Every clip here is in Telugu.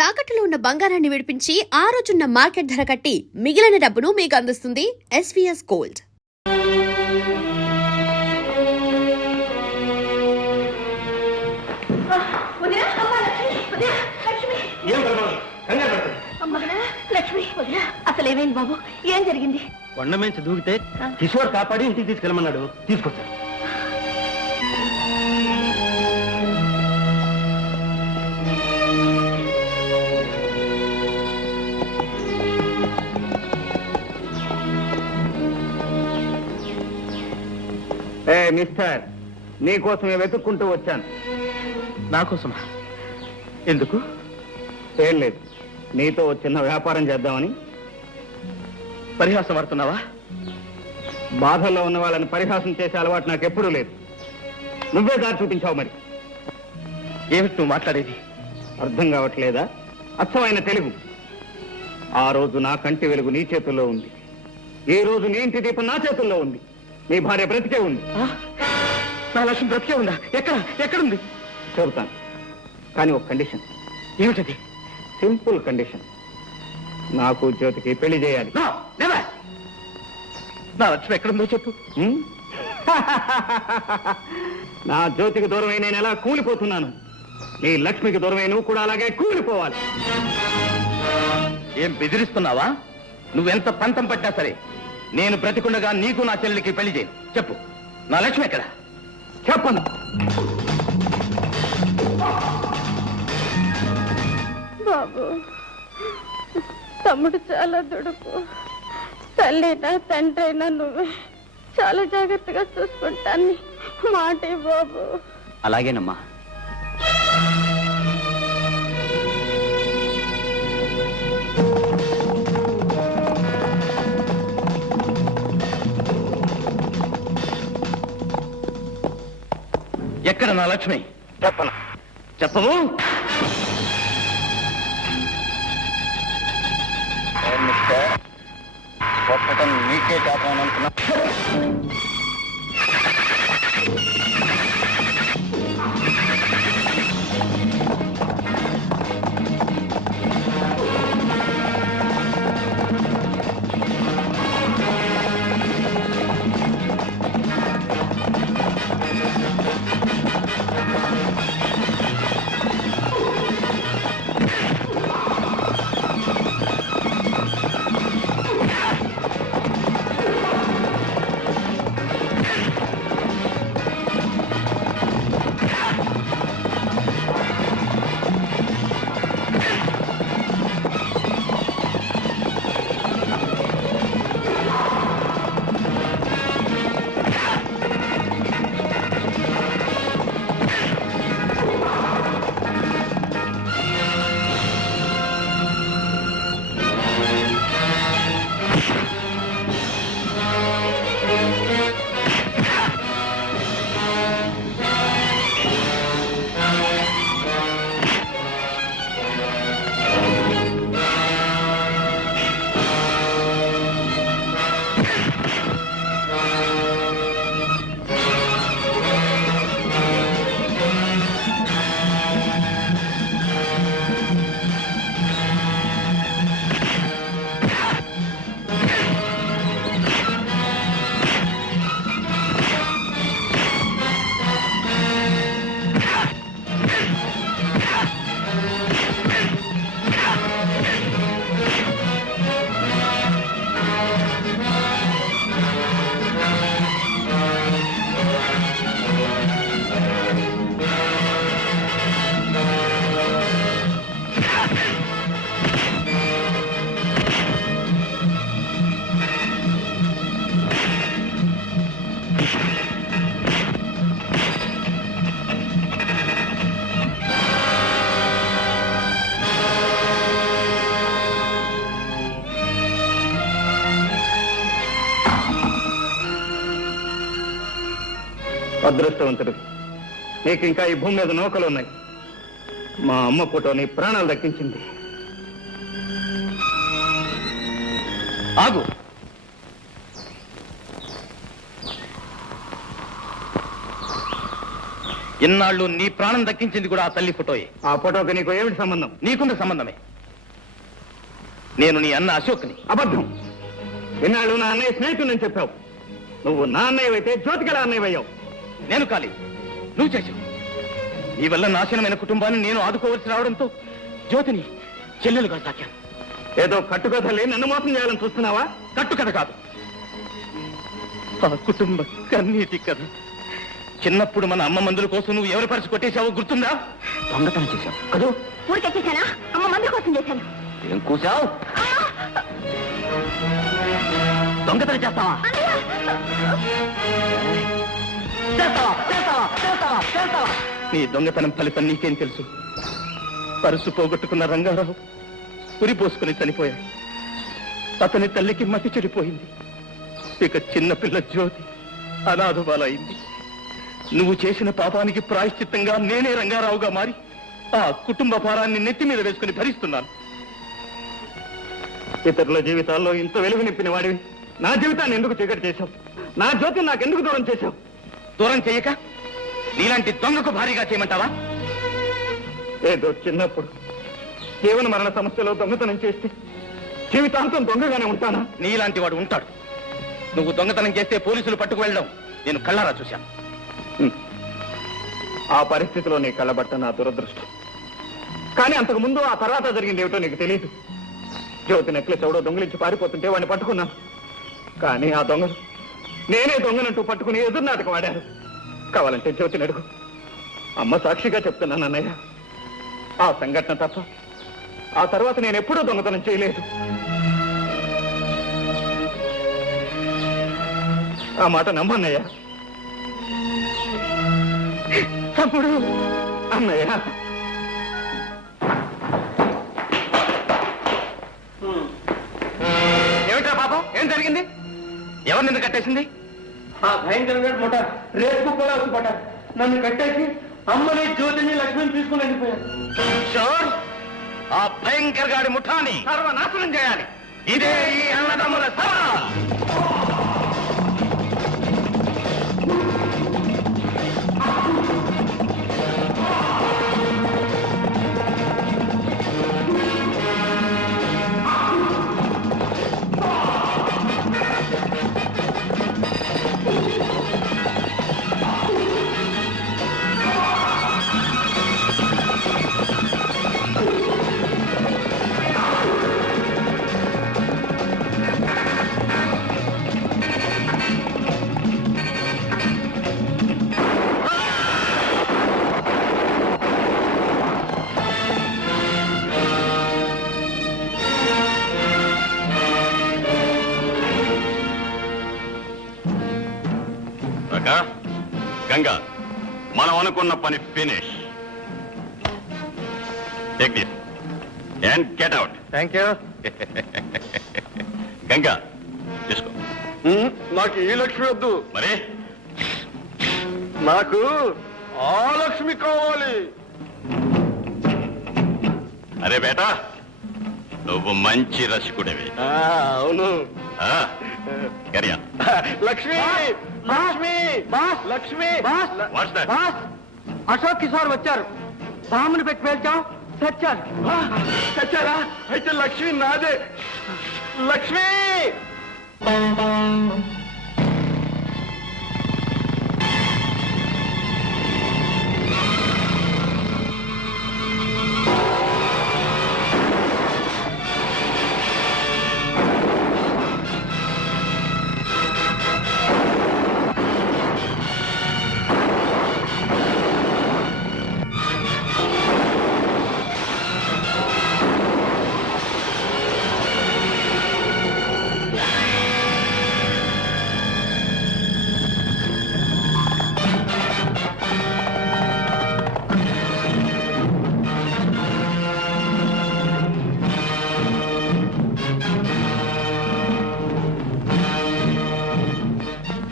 తాకట్టులో ఉన్న బంగారాన్ని విడిపించి ఆ రోజున్న మార్కెట్ ధర కట్టి మిగిలిన డబ్బును మీకు అందిస్తుంది ఎస్వీఎస్ గోల్డ్. అసలు ఏమైంది బాబు? ఏం జరిగింది? కొండ మీద దూకితే కిషోర్ కాపాడి ఇంటికి తీసుకెళ్ళమన్నాడు, తీసుకొచ్చాను. మిస్టర్, నీకోసమే వెతుక్కుంటూ వచ్చాను. నాకోసమా? ఎందుకు? ఏం లేదు, నీతో చిన్న వ్యాపారం చేద్దామని. పరిహాసం ఆడుతున్నావా? బాధల్లో ఉన్న వాళ్ళని పరిహాసం చేసే అలవాటు నాకెప్పుడూ లేదు. నువ్వే దారి చూపించావు. మరి ఏమిటి నువ్వు మాట్లాడేది? అర్థం కావట్లేదా? అచ్చమైన తెలుగు. ఆ రోజు నా కంటి వెలుగు నీ చేతుల్లో ఉంది, ఈ రోజు నీ ఇంటి దీపం నా చేతుల్లో ఉంది. నీ భార్య బ్రతికే ఉంది. నా లక్ష్యం బ్రతికే ఉందా? ఎక్కడుంది? చెబుతాను, కానీ ఒక కండిషన్. ఏమిటది? Simple condition. నాకు జ్యోతికి పెళ్లి చేయాలి. నా లక్ష్యం ఎక్కడుందో చెప్పు. నా జ్యోతికి దూరమై నేను ఎలా కూలిపోతున్నాను, నీ లక్ష్మికి దూరమై నువ్వు కూడా అలాగే కూలిపోవాలి. ఏం బెదిరిస్తున్నావా? నువ్వెంత పంతం పట్టినా సరే నేను బ్రతికుండగా నీకు నా చెల్లికి పెళ్లి చేయను. చెప్పు, నా లక్ష్మి ఎక్కడ? చెప్పను. బాబు, తమ్ముడు చాలా దుడుకు. తల్లినా తండ్రైనా నువ్వే చాలా జాగ్రత్తగా చూసుకుంటాను. మాటే బాబు. అలాగేనమ్మా. ఎక్కడ నా లక్ష్మి? చెప్పను. చెప్పవు? ఒక్కటం నీకే కాపాలనుకున్నా. అదృష్టవంతుడు, నీకు ఇంకా ఈ భూమి మీద నౌకలు ఉన్నాయి. మా అమ్మ ఫోటో నీ ప్రాణాలు దక్కించింది. ఆగు. ఇన్నాళ్ళు నీ ప్రాణం దక్కించింది కూడా ఆ తల్లి ఫోటోయే. ఆ ఫోటోకి నీకు ఏమిటి సంబంధం? నీకున్న సంబంధమే. నేను నీ అన్న అశోక్ని. అబద్ధం. ఇన్నాళ్ళు నా అన్నయ్య స్నేహితుడని చెప్పావు. నువ్వు నా అన్నయ్యవైతే జ్యోతికల అన్నయ్యవయ్యావు. నేను కాలి, నువ్వు చేసావు. నీ వల్ల నాశనమైన కుటుంబాన్ని నేను ఆదుకోవలసి రావడంతో జ్యోతిని చెల్లెలుగా సాకాను. ఏదో కట్టుకథలే నన్ను మోసం చేయాలని చూస్తున్నావా? కట్టుకథ కాదు, ఆ కుటుంబ కన్నీటి కథ. చిన్నప్పుడు మన అమ్మ మందుల కోసం నువ్వు ఎవరి పరిచి కొట్టేశావో గుర్తుందా? దొంగతనం చేశావు కదూ? ఊరికెట్టేశానా? అమ్మ మందుల కోసం చేశాను. ఏం కూసావు? దొంగతనం చేస్తావా? నీ దొంగతనం ఫలితం నీకేం తెలుసు? పరుసు పోగొట్టుకున్న రంగారావు ఉరి పోసుకుని చనిపోయాడు. అతని తల్లికి మతి చెడిపోయింది. ఇక చిన్నపిల్ల జ్యోతి అనాథబాలైంది. నువ్వు చేసిన పాపానికి ప్రాయశ్చిత్తంగా నేనే రంగారావుగా మారి ఆ కుటుంబ భారాన్ని నెత్తి మీద వేసుకుని భరిస్తున్నాను. ఇతరుల జీవితాల్లో ఇంత వెలుగు నింపిన వాడివి నా జీవితాన్ని ఎందుకు చీకటి చేశావు? నా జ్యోతిని నాకెందుకు దూరం చేశావు? దూరం చేయక నీలాంటి దొంగకు భారీగా చేయమంటావా? ఏదో చిన్నప్పుడు జీవన మరణ సమస్యలో దొంగతనం చేస్తే జీవితాంతం దొంగగానే ఉంటానా? నీలాంటి వాడు ఉంటాడు. నువ్వు దొంగతనం చేస్తే పోలీసులు పట్టుకు వెళ్ళడం నేను కళ్ళారా చూశాను. ఆ పరిస్థితిలో నీ కళ్ళబట్ట నా దురదృష్టం. కానీ అంతకు ముందు ఆ తర్వాత జరిగింది ఏమిటో నీకు తెలియదు. జ్యోతి నెక్లెస్ ఎవడో దొంగలించి పారిపోతుంటే వాడిని పట్టుకున్నాను. కానీ ఆ దొంగలు నేనే దొంగనంటూ పట్టుకుని ఎదురు నాటకం ఆడారు. కావాలంటే జ్యోతిని అడుగు. అమ్మ సాక్షిగా చెప్తున్నాను అన్నయ్య, ఆ సంఘటన తప్ప ఆ తర్వాత నేను ఎప్పుడూ దొంగతనం చేయలేదు. ఆ మాట నమ్మన్నయ్య. తమ్ముడు, అన్నయ్య. ఏమిటా పాపం? ఏం జరిగింది? ఎవరు నిన్ను కట్టేసింది? ఆ భయంకరమైన ముఠ రేపు కుక్కలా వచ్చి పట్టారు. నన్ను కట్టేసి అమ్మని జ్యోతిని లక్ష్మిని తీసుకుని వెళ్ళిపోయారు. కిషోర్, ఆ భయంకర్ గాడి ముఠాని సర్వనాశనం చేయాలి. ఇదే ఈ అన్నదమ్ముల సవాల్. గంగా, మనం అనుకున్న పని finish. Take this and get out. Thank you. Ganga తీసుకో. నాకు ఈ లక్ష్మి వద్దు, మరి నాకు ఆ లక్ష్మి కావాలి. అరే బేటా, నువ్వు మంచి రసికుడివి. అవును. కరియా లక్ష్మి, లక్ష్మి, లక్ష్మి. What's that? అశోక్ కిషోర్ వచ్చారు. బాంబుని పెట్టి పేల్చాం, చచ్చారు. చచ్చారా? అయితే లక్ష్మి నాదే. Lakshmi.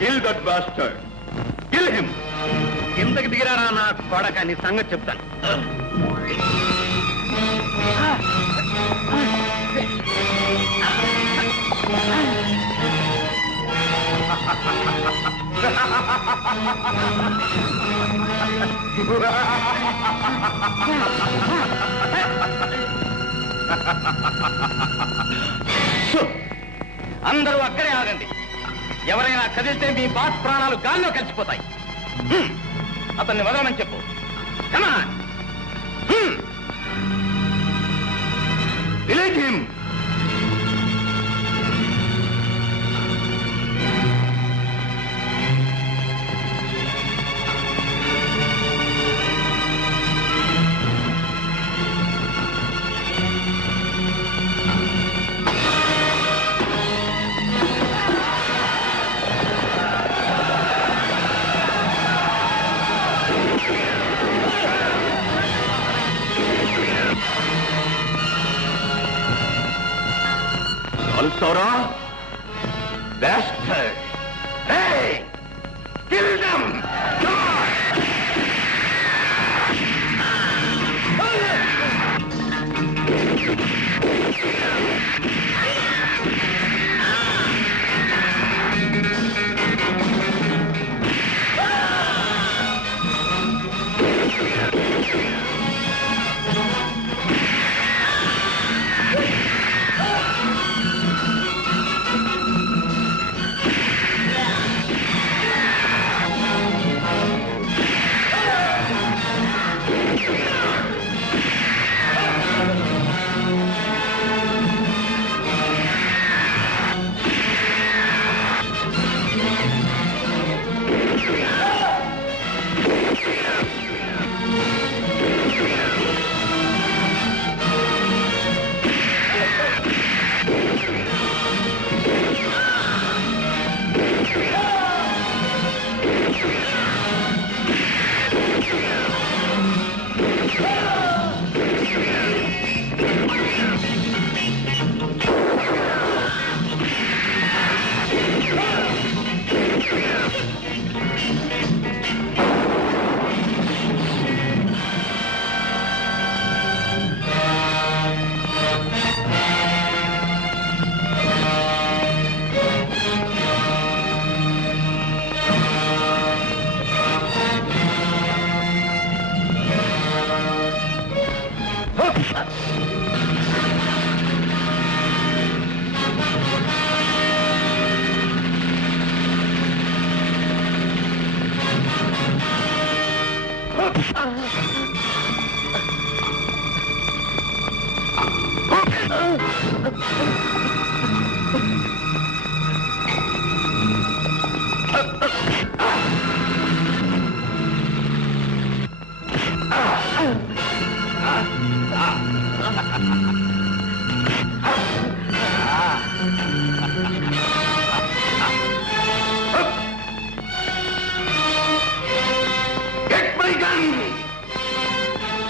Kill that bastard. Kill him. కిందకి దిగిరారా నా కొడక, నీ సంగతి చెప్తాను. అందరూ అక్కడే ఆగండి. ఎవరైనా కదిలితే మీ బాస్ ప్రాణాలు గాల్లో కలిసిపోతాయి. అతన్ని వదలమని చెప్పు. Come on. Release him. Sora? Bastard! Hey! Kill them! Come on!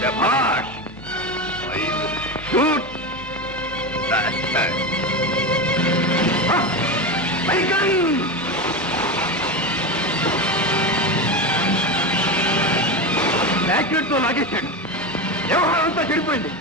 Shabash! I will shoot bastard! My gun! Backlit తో లాగేశాడు. వ్యవహారం అంతా చెడిపోయింది.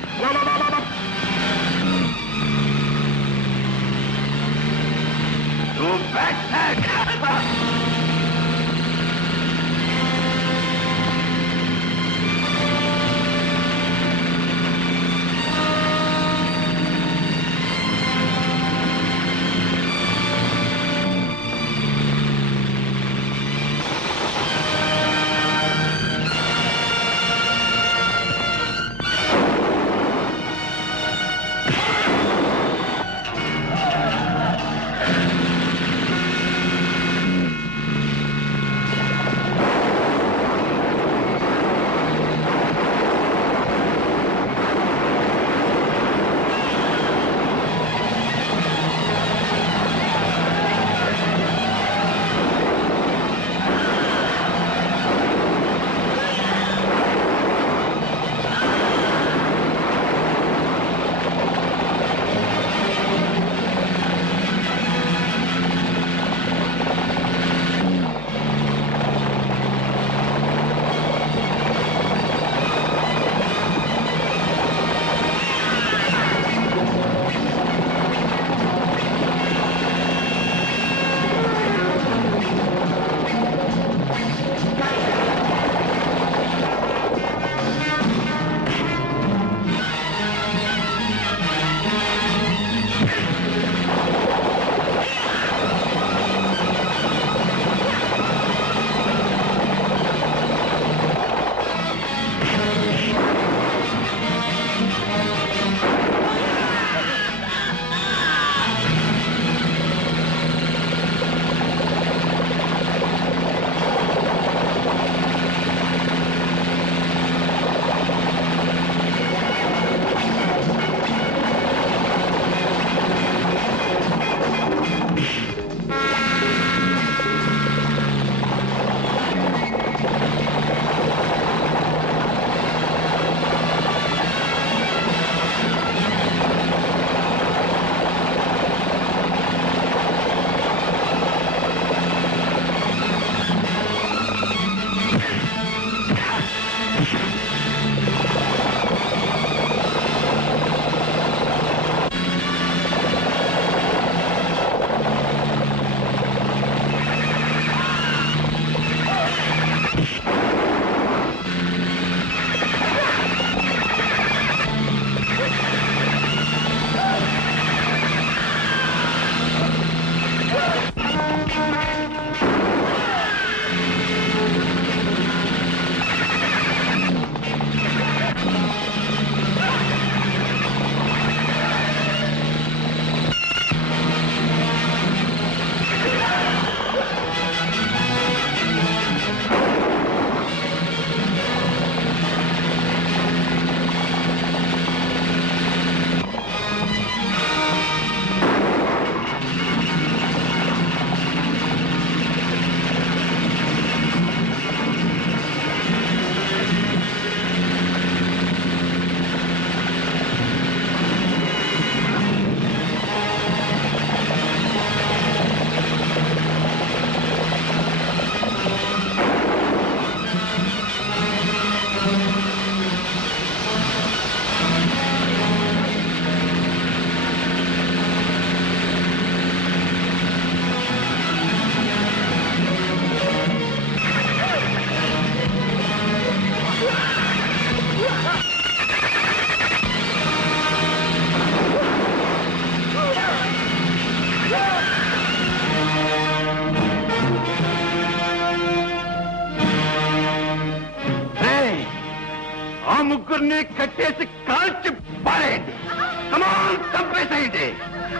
కమాన్ చంపేసేయండి.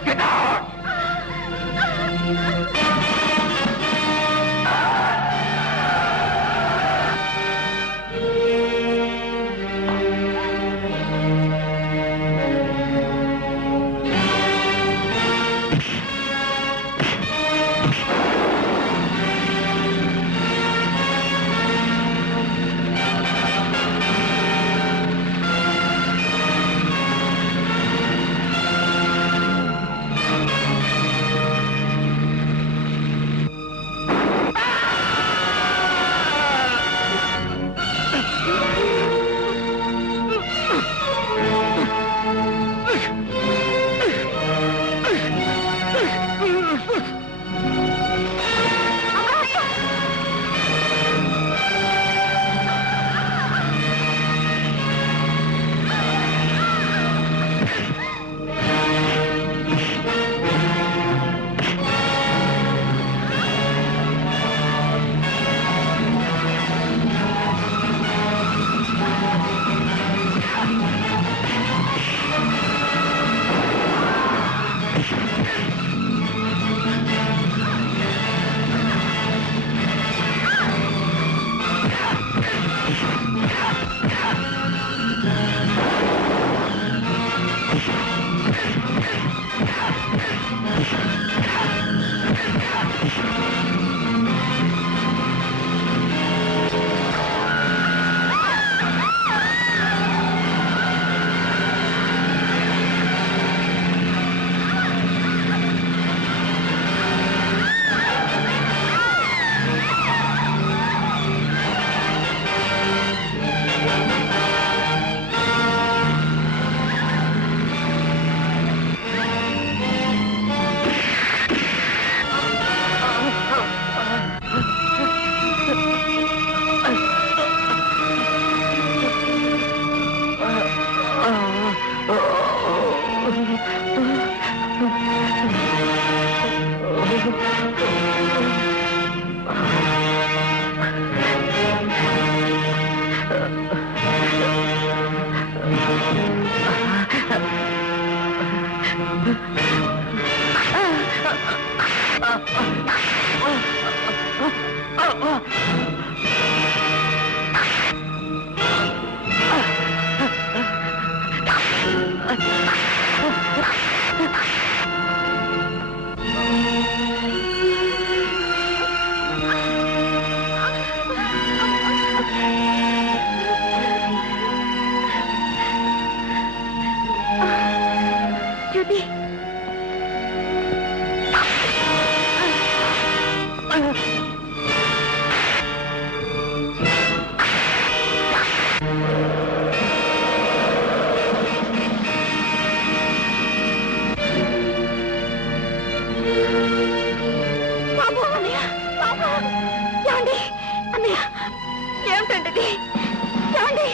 Get out! జ్యోతి బాబు అన్నయ్య బాబు ఏమండి అన్నయ్య ఏమిటండి ఏమండి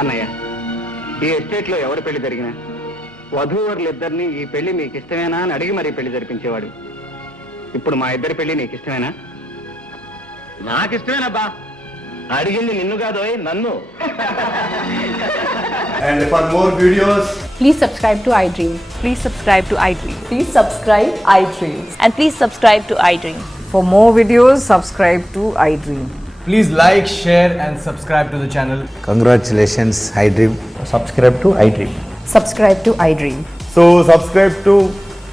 అన్నయ్య, ఈ ఎస్టేట్ లో ఎవరి పెళ్లి జరిగినా వధూవరులిద్దరినీ ఈ పెళ్లి మీకు ఇష్టమేనా అని అడిగి మరీ పెళ్లి జరిపించేవాడు. ఇప్పుడు మా ఇద్దరి పెళ్లి నీకు ఇష్టమేనా? నాకు ఇష్టమేనబ్బా. అడిగింది నిన్ను కాదోయ్, నన్ను. And for more videos, Please subscribe to iDream. Please subscribe to iDream. Please subscribe iDream. And please subscribe to iDream. For more videos, subscribe to iDream. please like, share and subscribe to the channel. Congratulations, iDream. Subscribe to iDream. Subscribe to iDream. So subscribe to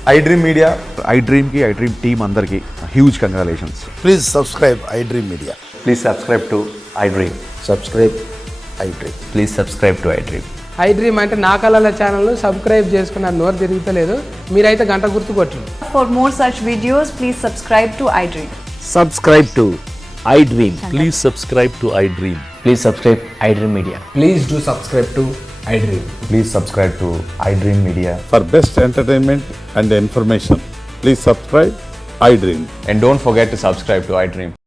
iDream Media. iDream ki iDream team andarki huge congratulations. Please subscribe iDream Media. Please subscribe to iDream. Subscribe iDream. Please subscribe to iDream. iDream అంటే నా కళల ఛానల్ సబ్స్క్రైబ్ చేసుకున్న నోరు తిరుగుతలేదు. మీరైతే గంట గుర్తు కొట్టండి. For more such videos, please subscribe to iDream. Subscribe to iDream. Please subscribe to iDream. Please subscribe iDream Media. Please do subscribe to iDream. Please subscribe to iDream Media. For best entertainment and information, please subscribe iDream. And don't forget to subscribe to iDream.